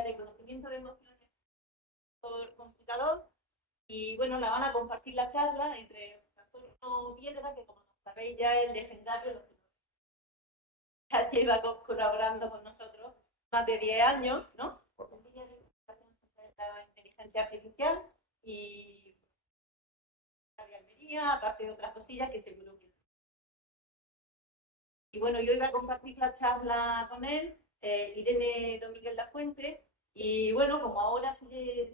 reconocimiento de emociones por computador. Y bueno, la van a compartir la charla entre Antonio Piedra, que como sabéis ya es legendario, ya lleva colaborando con nosotros más de 10 años, ¿no? En línea de la inteligencia artificial y de Almería, aparte de otras cosillas que seguro que... Y bueno, yo iba a compartir la charla con él, Irene Domínguez Lafuente, y bueno, como ahora sí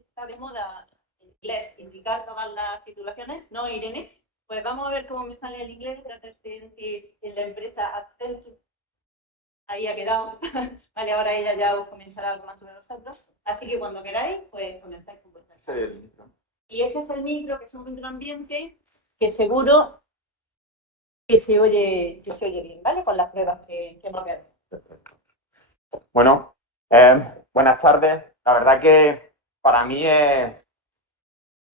está de moda en inglés indicar todas las titulaciones, ¿no, Irene? Pues vamos a ver cómo me sale el inglés, en la empresa Accenture. Ahí ha quedado. Vale, ahora ella ya os comenzará algo más sobre nosotros. Así que cuando queráis, pues comenzáis con vuestra charla. Y ese es el micro, que es un microambiente que seguro que se oye bien, ¿vale? Con las pruebas que hemos hecho. Bueno, buenas tardes. La verdad que para mí es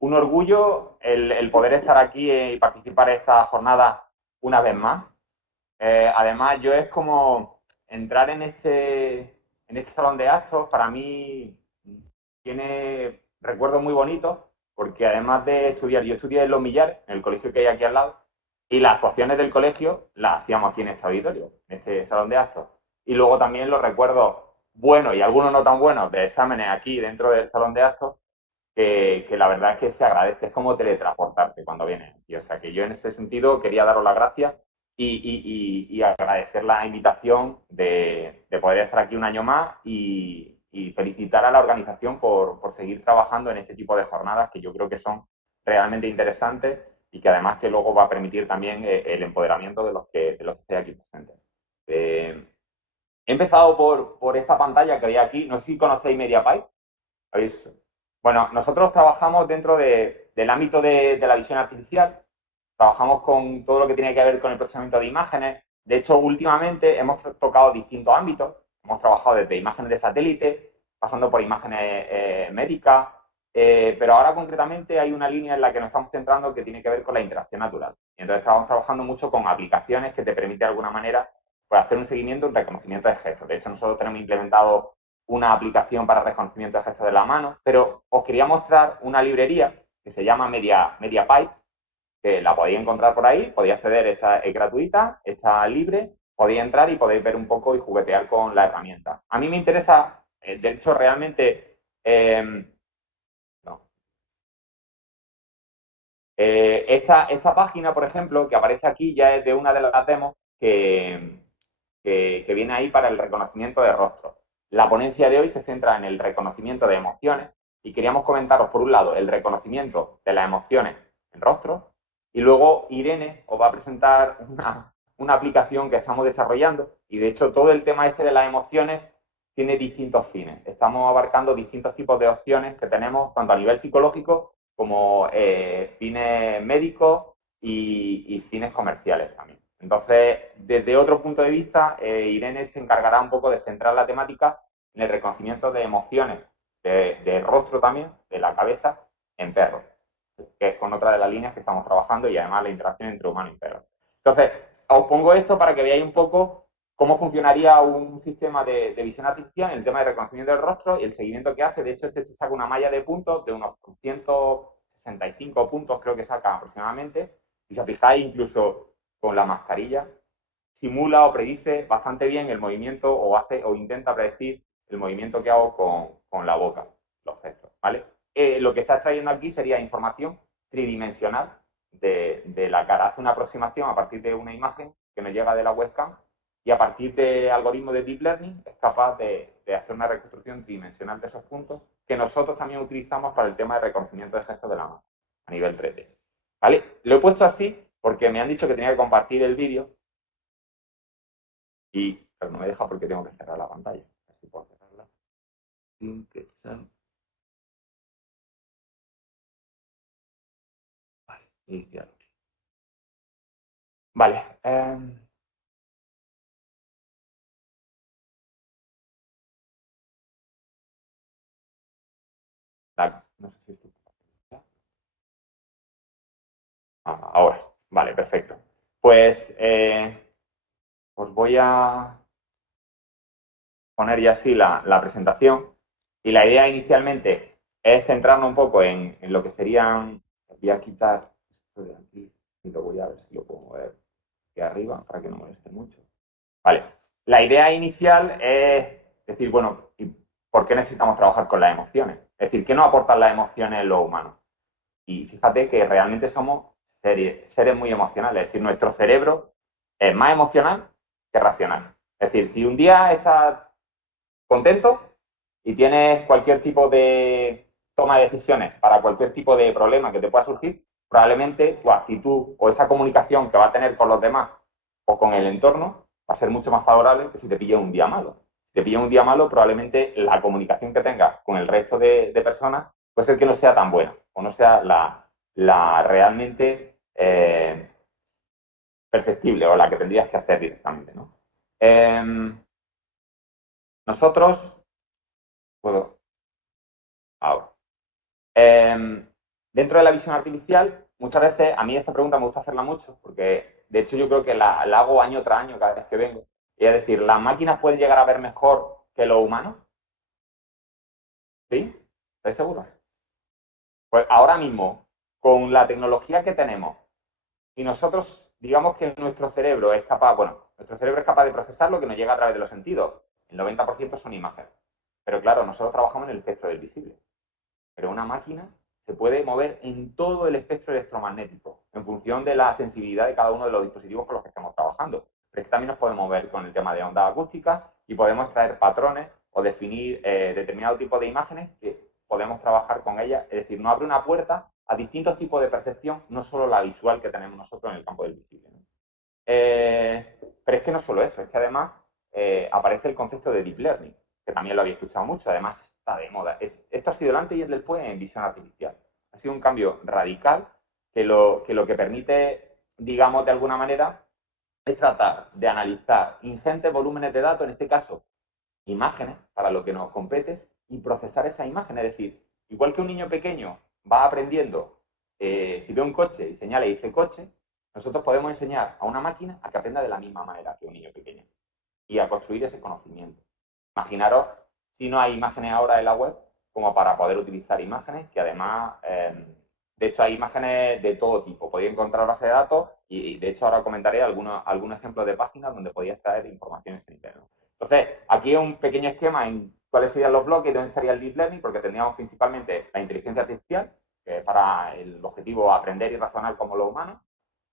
un orgullo el poder estar aquí y participar en esta jornada una vez más. Además, yo es como entrar en este salón de actos, para mí tiene recuerdos muy bonitos, porque además de estudiar, yo estudié en Los Millares, en el colegio que hay aquí al lado, y las actuaciones del colegio las hacíamos aquí en este auditorio, en este salón de actos. Y luego también los recuerdos buenos y algunos no tan buenos de exámenes aquí dentro del salón de actos, que la verdad es que se agradece, es como teletransportarte cuando vienes. Y, o sea que yo en ese sentido quería daros las gracias y agradecer la invitación de poder estar aquí un año más y felicitar a la organización por seguir trabajando en este tipo de jornadas que yo creo que son realmente interesantes y que además que luego va a permitir también el empoderamiento de los que estén aquí presentes. He empezado por esta pantalla que veis aquí, no sé si conocéis MediaPipe. ¿Habéis? Bueno, nosotros trabajamos dentro del ámbito de la visión artificial, trabajamos con todo lo que tiene que ver con el procesamiento de imágenes. De hecho, últimamente hemos tocado distintos ámbitos. Hemos trabajado desde imágenes de satélite, pasando por imágenes médicas, pero ahora concretamente hay una línea en la que nos estamos centrando que tiene que ver con la interacción natural. Y entonces estamos trabajando mucho con aplicaciones que te permiten de alguna manera pues, hacer un seguimiento, un reconocimiento de gestos. De hecho, nosotros tenemos implementado una aplicación para reconocimiento de gestos de la mano, pero os quería mostrar una librería que se llama MediaPipe, que la podéis encontrar por ahí, podéis acceder, esta es gratuita, está libre, podéis entrar y podéis ver un poco y juguetear con la herramienta. A mí me interesa, de hecho, realmente, no. Esta página, por ejemplo, que aparece aquí, ya es de una de las demos que viene ahí para el reconocimiento de rostros. La ponencia de hoy se centra en el reconocimiento de emociones y queríamos comentaros, por un lado, el reconocimiento de las emociones en rostros y luego Irene os va a presentar una aplicación que estamos desarrollando y, de hecho, todo el tema este de las emociones tiene distintos fines. Estamos abarcando distintos tipos de opciones que tenemos, tanto a nivel psicológico como fines médicos y fines comerciales también. Entonces, desde otro punto de vista, Irene se encargará un poco de centrar la temática en el reconocimiento de emociones, de rostro también, de la cabeza, en perros, que es con otra de las líneas que estamos trabajando y además la interacción entre humano y perro. Entonces, os pongo esto para que veáis un poco cómo funcionaría un sistema de visión artificial en el tema de reconocimiento del rostro y el seguimiento que hace. De hecho, este se saca una malla de puntos de unos 165 puntos, creo que saca aproximadamente. Y si os fijáis, incluso con la mascarilla, simula o predice bastante bien el movimiento o hace o intenta predecir el movimiento que hago con la boca, los gestos, ¿vale? Lo que está extrayendo aquí sería información tridimensional de la cara. Hace una aproximación a partir de una imagen que me llega de la webcam y a partir de algoritmos de deep learning es capaz de hacer una reconstrucción tridimensional de esos puntos que nosotros también utilizamos para el tema de reconocimiento de gestos de la mano a nivel 3D. ¿Vale? Lo he puesto así porque me han dicho que tenía que compartir el vídeo pero no me deja porque tengo que cerrar la pantalla. Así puedo cerrarla. Vale, iniciar. Vale. No sé si esto... ahora. Vale, perfecto. Pues os voy a poner ya así la presentación. Y la idea inicialmente es centrarnos un poco en lo que serían, voy a quitar esto de aquí y lo voy a ver si lo puedo mover aquí arriba para que no moleste mucho. Vale, la idea inicial es decir, bueno, ¿y por qué necesitamos trabajar con las emociones? Es decir, ¿qué nos aportan las emociones en los humanos? Y fíjate que realmente somos seres muy emocionales, es decir, nuestro cerebro es más emocional que racional. Es decir, si un día estás contento y tienes cualquier tipo de toma de decisiones para cualquier tipo de problema que te pueda surgir, probablemente tu actitud o esa comunicación que va a tener con los demás o con el entorno va a ser mucho más favorable que si te pilla un día malo. Si te pilla un día malo, probablemente la comunicación que tengas con el resto de personas puede ser que no sea tan buena o no sea la realmente perceptible o la que tendrías que hacer directamente, ¿no? Nosotros, puedo, ahora. Dentro de la visión artificial, muchas veces, a mí esta pregunta me gusta hacerla mucho, porque de hecho yo creo que la hago año tras año cada vez que vengo. Y es decir, ¿las máquinas pueden llegar a ver mejor que los humanos? ¿Sí? ¿Estáis seguros? Pues ahora mismo, con la tecnología que tenemos, y nosotros, digamos que nuestro cerebro es capaz, bueno, nuestro cerebro es capaz de procesar lo que nos llega a través de los sentidos. El 90% son imágenes. Pero claro, nosotros trabajamos en el espectro del visible. Pero una máquina se puede mover en todo el espectro electromagnético, en función de la sensibilidad de cada uno de los dispositivos con los que estemos trabajando. Pero es que también nos podemos mover con el tema de ondas acústicas y podemos traer patrones o definir determinado tipo de imágenes que podemos trabajar con ellas. Es decir, nos abre una puerta a distintos tipos de percepción, no solo la visual que tenemos nosotros en el campo del visible, ¿no? Pero es que no solo eso, es que además aparece el concepto de deep learning, que también lo había escuchado mucho, además está de moda. Esto ha sido el antes y el después en visión artificial. Ha sido un cambio radical que lo que permite, digamos, de alguna manera, es tratar de analizar ingentes volúmenes de datos, en este caso, imágenes, para lo que nos compete, y procesar esas imágenes. Es decir, igual que un niño pequeño va aprendiendo, si ve un coche y señala y dice coche, nosotros podemos enseñar a una máquina a que aprenda de la misma manera que un niño pequeño y a construir ese conocimiento. Imaginaros si no hay imágenes ahora en la web como para poder utilizar imágenes que además, de hecho hay imágenes de todo tipo. Podéis encontrar bases de datos y de hecho ahora comentaré algunos ejemplos de páginas donde podéis traer informaciones en internet. Entonces, aquí es un pequeño esquema en cuáles serían los bloques y dónde estaría el deep learning, porque tendríamos principalmente la inteligencia artificial, que es para el objetivo aprender y razonar como los humanos.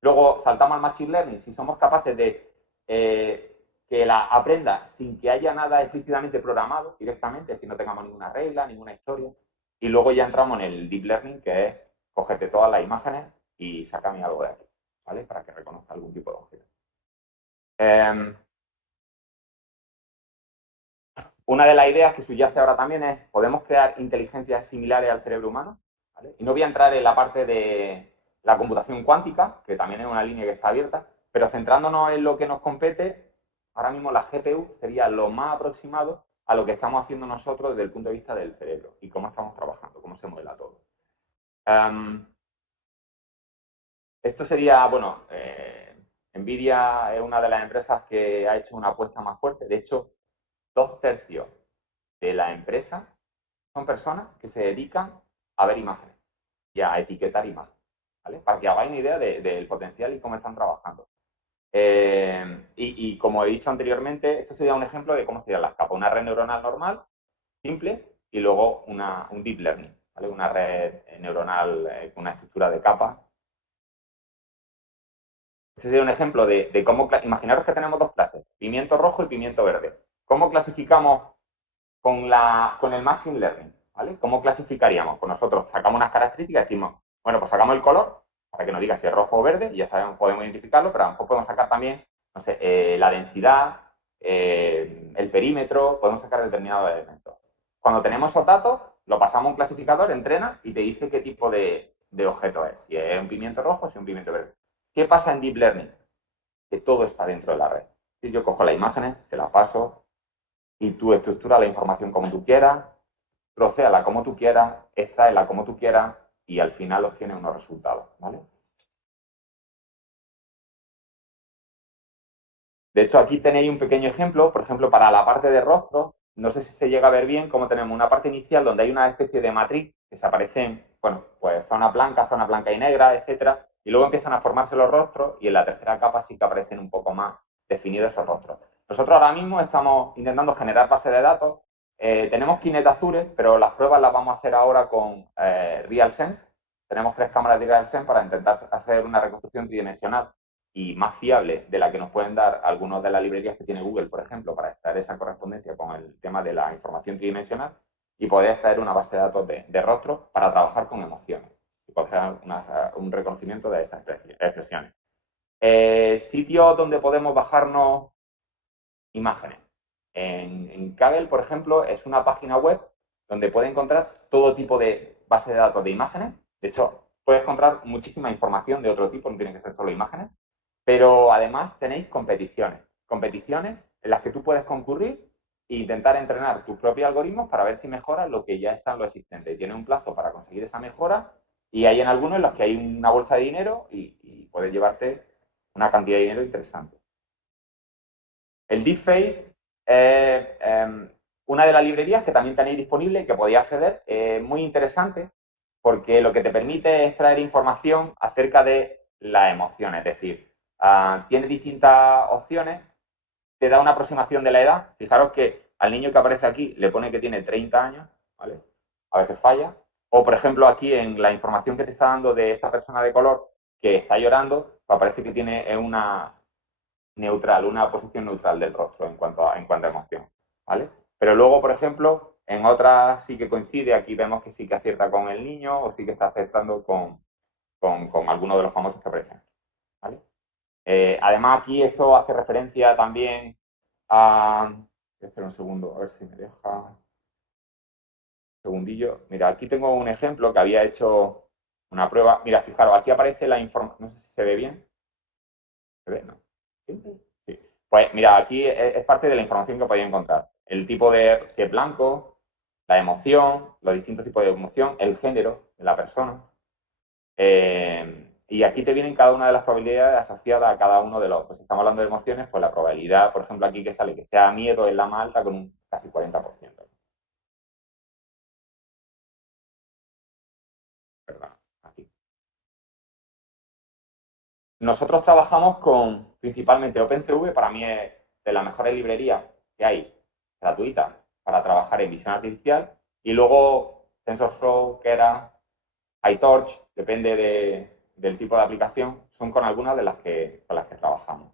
Luego saltamos al machine learning, si somos capaces de que la aprenda sin que haya nada explícitamente programado directamente, que no tengamos ninguna regla, ninguna historia. Y luego ya entramos en el deep learning, que es cogerte todas las imágenes y sácame algo de aquí, ¿vale? Para que reconozca algún tipo de objeto. Una de las ideas que subyace ahora también es, ¿podemos crear inteligencias similares al cerebro humano? ¿Vale? Y no voy a entrar en la parte de la computación cuántica, que también es una línea que está abierta, pero centrándonos en lo que nos compete, ahora mismo la GPU sería lo más aproximado a lo que estamos haciendo nosotros desde el punto de vista del cerebro y cómo estamos trabajando, cómo se modela todo. Esto sería, bueno, Nvidia es una de las empresas que ha hecho una apuesta más fuerte. De hecho, 2/3 de la empresa son personas que se dedican a ver imágenes y a etiquetar imágenes, ¿vale? Para que hagáis una idea del potencial y cómo están trabajando. Y como he dicho anteriormente, esto sería un ejemplo de cómo sería las capas. Una red neuronal normal, simple, y luego un deep learning, ¿vale? Una red neuronal con una estructura de capas. Este sería un ejemplo de cómo, imaginaros que tenemos dos clases, pimiento rojo y pimiento verde. ¿Cómo clasificamos con el Machine Learning? ¿Vale? ¿Cómo clasificaríamos? Pues nosotros sacamos unas características y decimos, bueno, pues sacamos el color para que nos diga si es rojo o verde y ya sabemos, podemos identificarlo, pero a lo mejor podemos sacar también, no sé, la densidad, el perímetro, podemos sacar determinados elementos. Cuando tenemos esos datos, lo pasamos a un clasificador, entrena y te dice qué tipo de objeto es, si es un pimiento rojo o si es un pimiento verde. ¿Qué pasa en Deep Learning? Que todo está dentro de la red. Si yo cojo las imágenes, se las paso y tú estructuras la información como tú quieras, procéala como tú quieras, extráela como tú quieras y al final obtienes unos resultados, ¿vale? De hecho, aquí tenéis un pequeño ejemplo, por ejemplo, para la parte de rostro, no sé si se llega a ver bien cómo tenemos una parte inicial donde hay una especie de matriz que se aparecen, bueno, pues zona blanca y negra, etcétera, y luego empiezan a formarse los rostros y en la tercera capa sí que aparecen un poco más definidos esos rostros. Nosotros ahora mismo estamos intentando generar bases de datos. Tenemos Kinect Azure, pero las pruebas las vamos a hacer ahora con RealSense. Tenemos 3 cámaras de RealSense para intentar hacer una reconstrucción tridimensional y más fiable de la que nos pueden dar algunas de las librerías que tiene Google, por ejemplo, para extraer esa correspondencia con el tema de la información tridimensional y poder extraer una base de datos de rostro para trabajar con emociones y poder hacer un reconocimiento de esas expresiones. Sitios donde podemos bajarnos imágenes. En Kaggle, por ejemplo, es una página web donde puede encontrar todo tipo de base de datos de imágenes. De hecho, puedes encontrar muchísima información de otro tipo, no tiene que ser solo imágenes. Pero además tenéis competiciones. Competiciones en las que tú puedes concurrir e intentar entrenar tus propios algoritmos para ver si mejoras lo que ya está en lo existente. Tienes un plazo para conseguir esa mejora y hay en algunos en los que hay una bolsa de dinero y puedes llevarte una cantidad de dinero interesante. El DeepFace es una de las librerías que también tenéis disponible, que podéis acceder. Es muy interesante porque lo que te permite es traer información acerca de las emociones. Es decir, tiene distintas opciones, te da una aproximación de la edad. Fijaros que al niño que aparece aquí le pone que tiene 30 años, ¿vale? A veces falla. O, por ejemplo, aquí en la información que te está dando de esta persona de color que está llorando, pues parece que tiene una neutral, una posición neutral del rostro en cuanto a emoción, ¿vale? Pero luego, por ejemplo, en otras sí que coincide, aquí vemos que sí que acierta con el niño o sí que está acertando con alguno de los famosos que aparecen, ¿vale? Además, aquí esto hace referencia también a... Espera un segundo, a ver si me deja... Un segundillo. Mira, aquí tengo un ejemplo que había hecho una prueba. Mira, fijaros, aquí aparece la información... No sé si se ve bien. ¿Se ve? ¿No? ¿Sí? Sí. Pues mira, aquí es parte de la información que podéis encontrar. El tipo de, si es blanco, la emoción, los distintos tipos de emoción, el género de la persona. Y aquí te vienen cada una de las probabilidades asociadas a cada uno de los, pues si estamos hablando de emociones, pues la probabilidad, por ejemplo, aquí que sale que sea miedo es la más alta con un casi 40%. Perdón, aquí. Nosotros trabajamos con principalmente OpenCV, para mí es de las mejores librerías que hay gratuitas para trabajar en visión artificial, y luego TensorFlow, Keras, PyTorch, depende del tipo de aplicación, son con algunas de con las que trabajamos.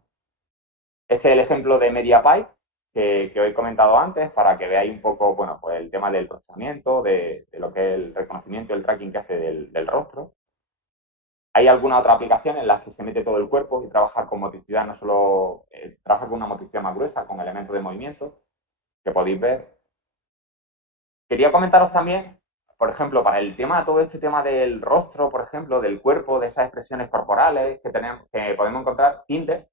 Este es el ejemplo de MediaPy que os he comentado antes para que veáis un poco, bueno, pues el tema del procesamiento, de lo que es el reconocimiento y el tracking que hace del rostro. Hay alguna otra aplicación en la que se mete todo el cuerpo y trabaja con motricidad, no solo trabaja con una motricidad más gruesa, con elementos de movimiento, que podéis ver. Quería comentaros también, por ejemplo, para el tema, todo este tema del rostro, por ejemplo, del cuerpo, de esas expresiones corporales que tenemos, que podemos encontrar, Tinder,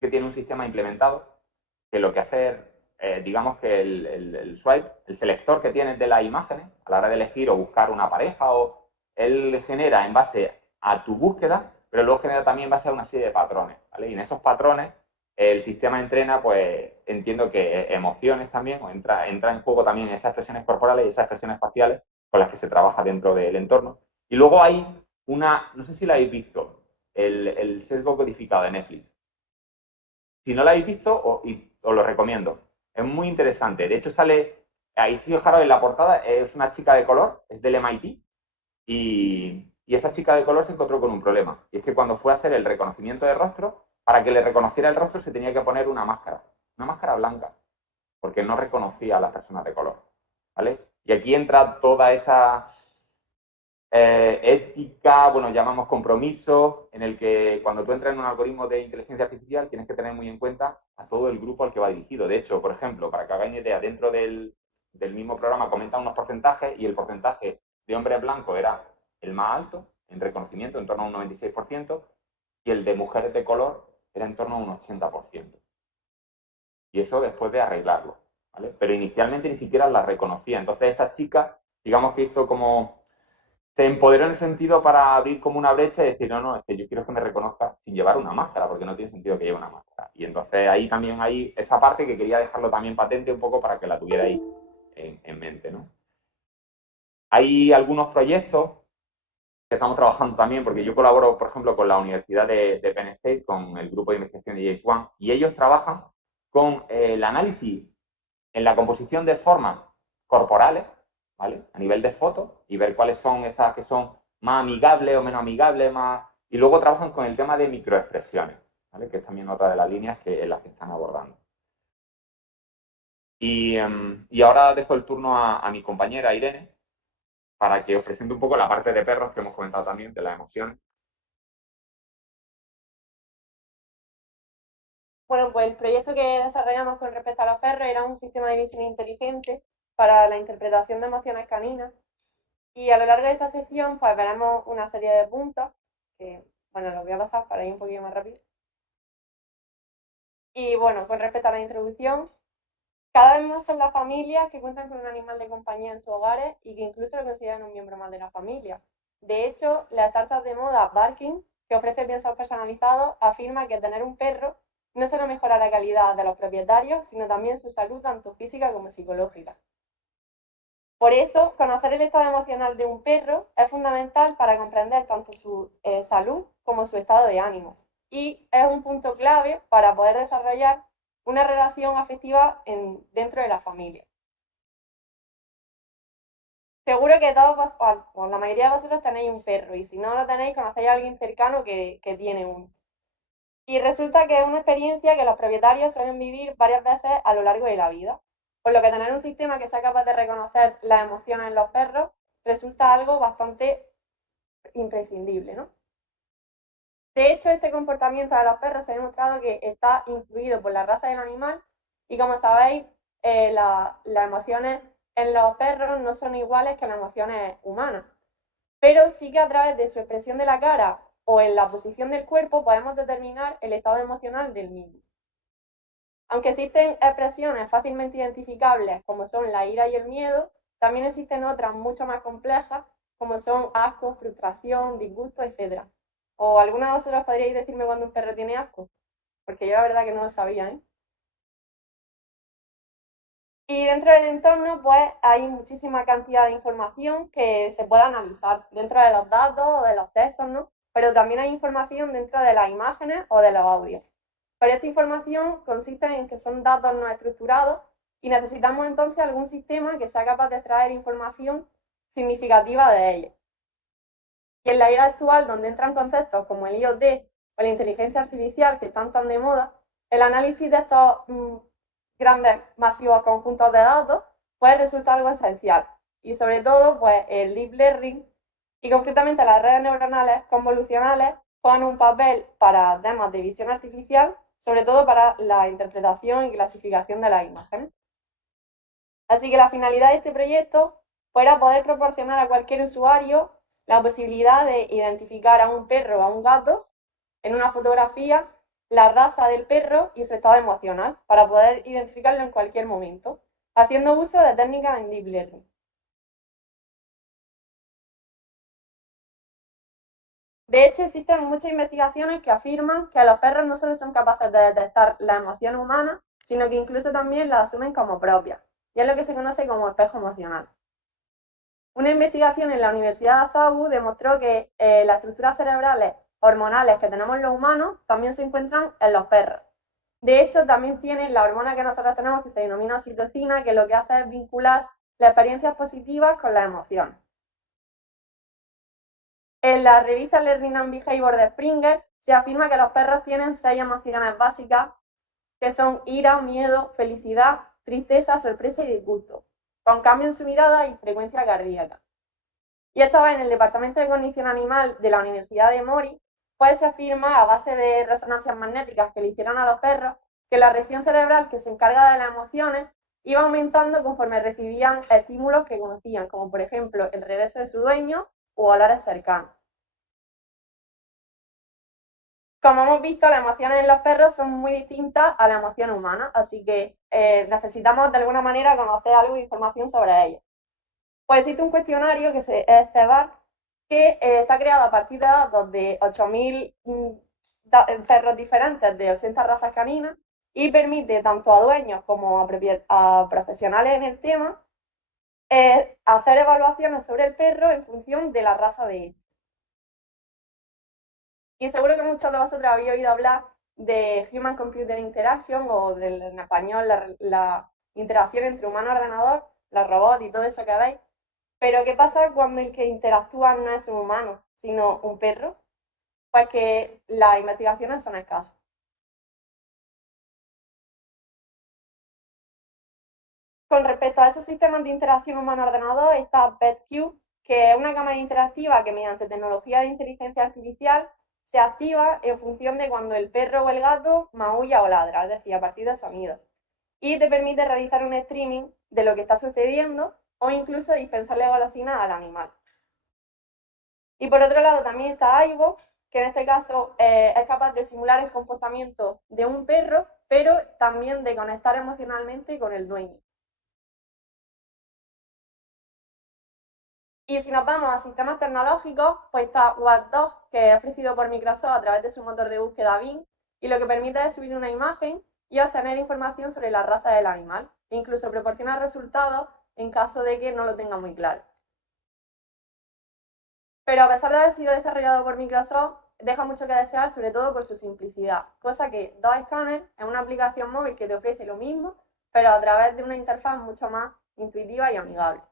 que tiene un sistema implementado que lo que hace es, digamos que el swipe, el selector que tienes de las imágenes, a la hora de elegir o buscar una pareja, o él genera en base a tu búsqueda, pero luego genera también en base a una serie de patrones, ¿vale? Y en esos patrones el sistema entrena, pues entiendo que emociones también, o entra en juego también esas expresiones corporales y esas expresiones faciales con las que se trabaja dentro del entorno. Y luego hay una, no sé si la habéis visto, el sesgo codificado de Netflix. Si no la habéis visto, os lo recomiendo. Es muy interesante. De hecho, sale, ahí fijaros en la portada, es una chica de color, es del MIT, y esa chica de color se encontró con un problema. Y es que cuando fue a hacer el reconocimiento de rostro, para que le reconociera el rostro se tenía que poner una máscara blanca, porque no reconocía a las personas de color. ¿Vale? Y aquí entra toda esa ética, bueno, llamamos compromiso, en el que cuando tú entras en un algoritmo de inteligencia artificial tienes que tener muy en cuenta a todo el grupo al que va dirigido. De hecho, por ejemplo, para que hagáis una idea, dentro del mismo programa comentan unos porcentajes y el porcentaje de hombres blancos era el más alto en reconocimiento, en torno a un 96%, y el de mujeres de color era en torno a un 80%. Y eso después de arreglarlo, ¿vale? Pero inicialmente ni siquiera la reconocía. Entonces esta chica, digamos que hizo como se empoderó en el sentido para abrir como una brecha y decir, no, no, es que yo quiero que me reconozca sin llevar una máscara, porque no tiene sentido que lleve una máscara. Y entonces ahí también hay esa parte que quería dejarlo también patente un poco para que la tuvierais en mente, ¿no? Hay algunos proyectos que estamos trabajando también, porque yo colaboro, por ejemplo, con la Universidad de Penn State, con el grupo de investigación de James Wan, y ellos trabajan con el análisis en la composición de formas corporales, ¿vale? A nivel de fotos, y ver cuáles son esas que son más amigables o menos amigables, más... Y luego trabajan con el tema de microexpresiones, ¿vale? Que es también otra de las líneas en las que están abordando. Y ahora dejo el turno a mi compañera Irene, para que os presente un poco la parte de perros que hemos comentado también, de las emociones. Bueno, pues el proyecto que desarrollamos con respecto a los perros era un sistema de visión inteligente para la interpretación de emociones caninas. Y a lo largo de esta sección, pues veremos una serie de puntos que, bueno, los voy a pasar para ir un poquito más rápido. Y bueno, con respecto a la introducción, cada vez más son las familias que cuentan con un animal de compañía en sus hogares y que incluso lo consideran un miembro más de la familia. De hecho, la startup de moda Barking, que ofrece piensos personalizados, afirma que tener un perro no solo mejora la calidad de los propietarios, sino también su salud tanto física como psicológica. Por eso, conocer el estado emocional de un perro es fundamental para comprender tanto su salud como su estado de ánimo. Y es un punto clave para poder desarrollar una relación afectiva dentro de la familia. Seguro que todos o la mayoría de vosotros tenéis un perro y si no lo tenéis, conocéis a alguien cercano que tiene uno. Y resulta que es una experiencia que los propietarios suelen vivir varias veces a lo largo de la vida, por lo que tener un sistema que sea capaz de reconocer las emociones en los perros resulta algo bastante imprescindible, ¿no? De hecho, este comportamiento de los perros se ha demostrado que está influido por la raza del animal y como sabéis, las emociones en los perros no son iguales que las emociones humanas, pero sí que a través de su expresión de la cara o en la posición del cuerpo podemos determinar el estado emocional del mismo. Aunque existen expresiones fácilmente identificables como son la ira y el miedo, también existen otras mucho más complejas como son asco, frustración, disgusto, etc. ¿O alguna de vosotros podríais decirme cuando un perro tiene asco? Porque yo la verdad que no lo sabía, ¿eh? Y dentro del entorno, pues hay muchísima cantidad de información que se puede analizar dentro de los datos o de los textos, ¿no? Pero también hay información dentro de las imágenes o de los audios. Pero esta información consiste en que son datos no estructurados y necesitamos entonces algún sistema que sea capaz de extraer información significativa de ellos. Y en la era actual, donde entran conceptos como el IoT o la inteligencia artificial, que están tan de moda, el análisis de estos grandes, masivos conjuntos de datos puede resultar algo esencial. Y sobre todo, pues el deep learning y concretamente las redes neuronales convolucionales juegan un papel para temas de visión artificial, sobre todo para la interpretación y clasificación de las imágenes. Así que la finalidad de este proyecto fuera poder proporcionar a cualquier usuario la posibilidad de identificar a un perro o a un gato en una fotografía, la raza del perro y su estado emocional, para poder identificarlo en cualquier momento, haciendo uso de técnicas en Deep Learning. De hecho, existen muchas investigaciones que afirman que los perros no solo son capaces de detectar las emociones humanas, sino que incluso también las asumen como propias, y es lo que se conoce como espejo emocional. Una investigación en la Universidad de Azabu demostró que las estructuras cerebrales hormonales que tenemos los humanos también se encuentran en los perros. De hecho, también tienen la hormona que nosotros tenemos que se denomina oxitocina, que lo que hace es vincular las experiencias positivas con las emociones. En la revista Learning and Behavior de Springer se afirma que los perros tienen 6 emociones básicas, que son ira, miedo, felicidad, tristeza, sorpresa y disgusto, con cambio en su mirada y frecuencia cardíaca. Y esta vez en el Departamento de Cognición Animal de la Universidad de Emory, pues se afirma, a base de resonancias magnéticas que le hicieron a los perros, que la región cerebral que se encarga de las emociones iba aumentando conforme recibían estímulos que conocían, como por ejemplo el regreso de su dueño o olores cercanos. Como hemos visto, las emociones en los perros son muy distintas a las emociones humanas, así que necesitamos de alguna manera conocer algo de información sobre ellas. Pues existe un cuestionario que es CEBAR, que está creado a partir de datos de 8.000 perros diferentes de 80 razas caninas y permite tanto a dueños como a profesionales en el tema hacer evaluaciones sobre el perro en función de la raza de él. Y seguro que muchos de vosotros habéis oído hablar de Human Computer Interaction o en español la interacción entre humano y ordenador, los robots y todo eso que veis. Pero ¿qué pasa cuando el que interactúa no es un humano, sino un perro? Pues que las investigaciones son escasas. Con respecto a esos sistemas de interacción humano-ordenador está PetQ, que es una cámara interactiva que mediante tecnología de inteligencia artificial se activa en función de cuando el perro o el gato maulla o ladra, es decir, a partir de sonidos. Y te permite realizar un streaming de lo que está sucediendo o incluso dispensarle golosinas al animal. Y por otro lado también está Aibo, que en este caso es capaz de simular el comportamiento de un perro, pero también de conectar emocionalmente con el dueño. Y si nos vamos a sistemas tecnológicos, pues está Watch2, que es ofrecido por Microsoft a través de su motor de búsqueda Bing, y lo que permite es subir una imagen y obtener información sobre la raza del animal, e incluso proporcionar resultados en caso de que no lo tenga muy claro. Pero a pesar de haber sido desarrollado por Microsoft, deja mucho que desear, sobre todo por su simplicidad, cosa que DogScanner es una aplicación móvil que te ofrece lo mismo, pero a través de una interfaz mucho más intuitiva y amigable.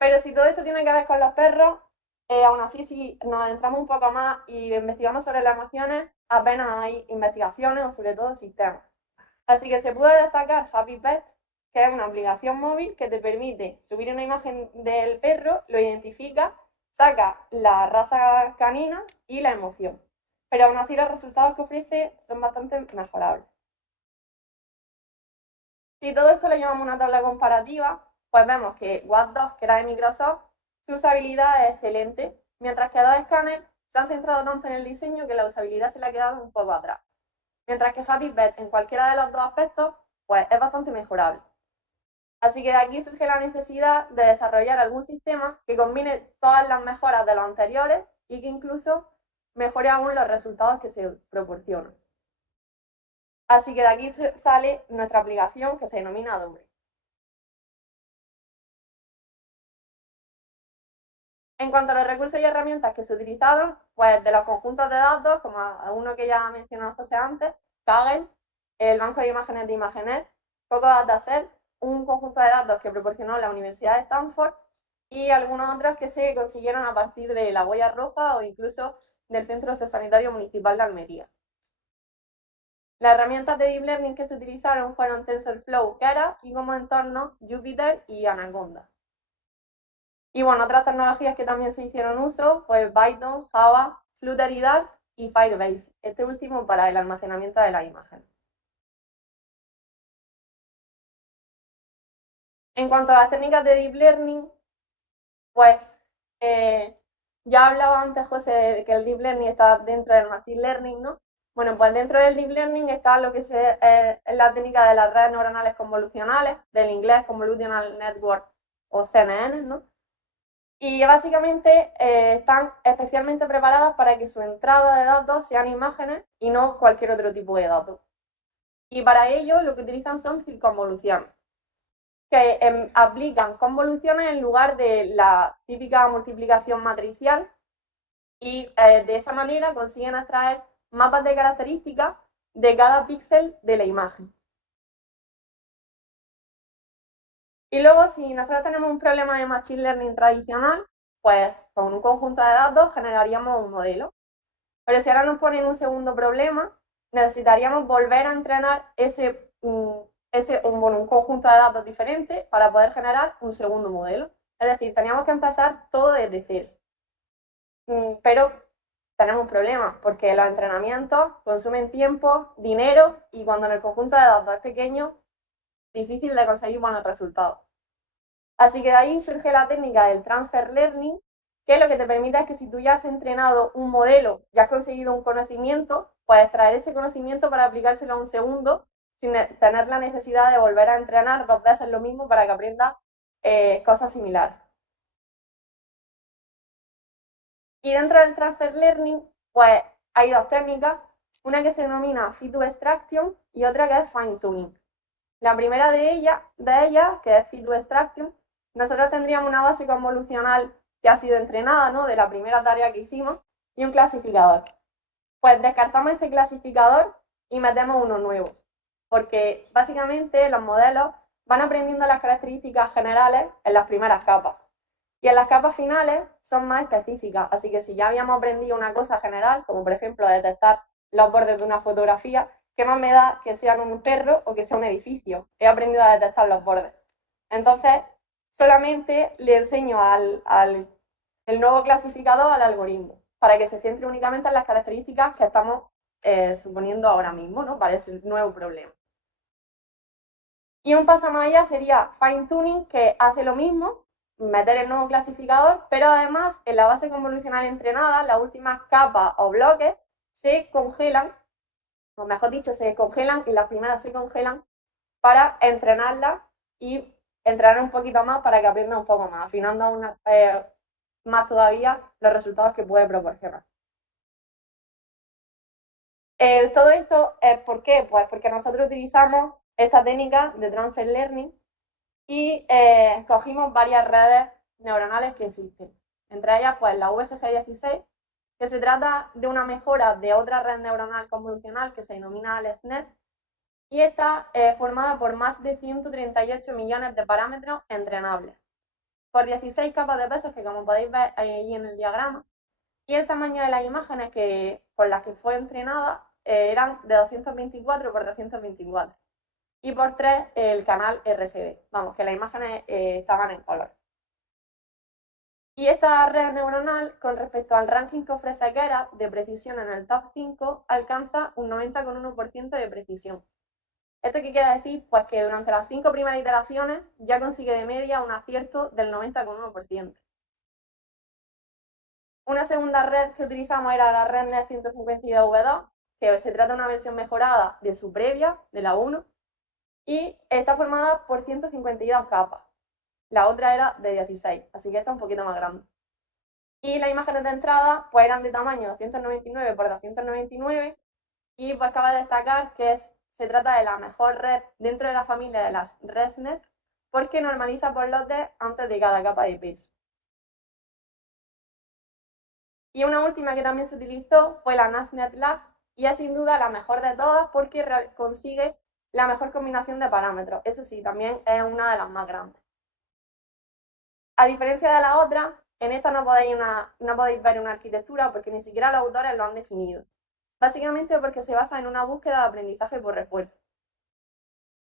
Pero si todo esto tiene que ver con los perros, aún así, si nos adentramos un poco más y investigamos sobre las emociones, apenas hay investigaciones o sobre todo sistemas. Así que se puede destacar Happy Pets, que es una aplicación móvil que te permite subir una imagen del perro, lo identifica, saca la raza canina y la emoción. Pero aún así los resultados que ofrece son bastante mejorables. Si todo esto lo llevamos a una tabla comparativa, pues vemos que Watch2, que era de Microsoft, su usabilidad es excelente, mientras que DogScanner se han centrado tanto en el diseño que la usabilidad se le ha quedado un poco atrás. Mientras que Happy Pet en cualquiera de los dos aspectos, pues es bastante mejorable. Así que de aquí surge la necesidad de desarrollar algún sistema que combine todas las mejoras de los anteriores y que incluso mejore aún los resultados que se proporcionan. Así que de aquí sale nuestra aplicación que se denomina Dobre. En cuanto a los recursos y herramientas que se utilizaron, pues de los conjuntos de datos, como uno que ya mencionó José antes, Kaggle, el banco de imágenes de Imagenet, Coco Dataset, un conjunto de datos que proporcionó la Universidad de Stanford y algunos otros que se consiguieron a partir de la Boya Roja o incluso del Centro Sociosanitario Municipal de Almería. Las herramientas de Deep Learning que se utilizaron fueron TensorFlow, Keras y como entorno Jupyter y Anaconda. Y bueno, otras tecnologías que también se hicieron uso, pues Python, Java, Flutter y Dart y Firebase, este último para el almacenamiento de la imagen. En cuanto a las técnicas de Deep Learning, pues ya hablaba antes, José, de que el Deep Learning está dentro del Machine Learning, ¿no? Bueno, pues dentro del Deep Learning está lo que es la técnica de las redes neuronales convolucionales, del inglés Convolutional Network o CNN, ¿no? Y básicamente están especialmente preparadas para que su entrada de datos sean imágenes y no cualquier otro tipo de datos. Y para ello lo que utilizan son circunvoluciones, que aplican convoluciones en lugar de la típica multiplicación matricial y de esa manera consiguen extraer mapas de características de cada píxel de la imagen. Y luego, si nosotros tenemos un problema de Machine Learning tradicional, pues con un conjunto de datos generaríamos un modelo. Pero si ahora nos ponen un segundo problema, necesitaríamos volver a entrenar un conjunto de datos diferentes para poder generar un segundo modelo. Es decir, teníamos que empezar todo desde cero. Pero tenemos un problema, porque los entrenamientos consumen tiempo, dinero, y cuando en el conjunto de datos es pequeño, difícil de conseguir buenos resultados. Así que de ahí surge la técnica del transfer learning, que lo que te permite es que si tú ya has entrenado un modelo, ya has conseguido un conocimiento, puedes traer ese conocimiento para aplicárselo a un segundo sin tener la necesidad de volver a entrenar 2 veces lo mismo para que aprenda cosas similares. Y dentro del Transfer Learning, pues hay dos técnicas, una que se denomina Feed-to Extraction y otra que es Fine Tuning. La primera de ellas, que es Feed-to Extraction, nosotros tendríamos una base convolucional que ha sido entrenada, ¿no?, de la primera tarea que hicimos, y un clasificador. Pues descartamos ese clasificador y metemos uno nuevo, porque básicamente los modelos van aprendiendo las características generales en las primeras capas. Y en las capas finales son más específicas, así que si ya habíamos aprendido una cosa general, como por ejemplo detectar los bordes de una fotografía, ¿qué más me da que sean un perro o que sea un edificio? He aprendido a detectar los bordes. Entonces, solamente le enseño el nuevo clasificador al algoritmo, para que se centre únicamente en las características que estamos suponiendo ahora mismo, ¿no?, para ese nuevo problema. Y un paso más allá sería Fine Tuning, que hace lo mismo, meter el nuevo clasificador, pero además en la base convolucional entrenada, las últimas capas o bloques se congelan, o mejor dicho, se congelan y las primeras se congelan para entrenarlas y entrenar un poquito más para que aprenda un poco más, afinando aún más todavía los resultados que puede proporcionar. Todo esto es ¿por qué? Pues porque nosotros utilizamos esta técnica de Transfer Learning y cogimos varias redes neuronales que existen. Entre ellas, pues la VGG16, que se trata de una mejora de otra red neuronal convolucional que se denomina ALEXNet, y está formada por más de 138 millones de parámetros entrenables, por 16 capas de pesos que, como podéis ver ahí en el diagrama, y el tamaño de las imágenes con las que fue entrenada eran de 224 por 224. Y por 3 el canal RGB. Vamos, que las imágenes estaban en color. Y esta red neuronal, con respecto al ranking que ofrece Keras de precisión en el top 5, alcanza un 90,1% de precisión. ¿Esto qué quiere decir? Pues que durante las 5 primeras iteraciones ya consigue de media un acierto del 90,1%. Una segunda red que utilizamos era la RedNet 152V2, que se trata de una versión mejorada de su previa, de la 1, y está formada por 152 capas. La otra era de 16, así que esta es un poquito más grande. Y las imágenes de entrada pues eran de tamaño 299 por 299, y pues cabe destacar que se trata de la mejor red dentro de la familia de las ResNet, porque normaliza por lotes antes de cada capa de peso. Y una última que también se utilizó fue la NASNet Lab, y es sin duda la mejor de todas porque consigue la mejor combinación de parámetros. Eso sí, también es una de las más grandes. A diferencia de la otra, en esta no podéis ver una arquitectura porque ni siquiera los autores lo han definido. Básicamente porque se basa en una búsqueda de aprendizaje por refuerzo.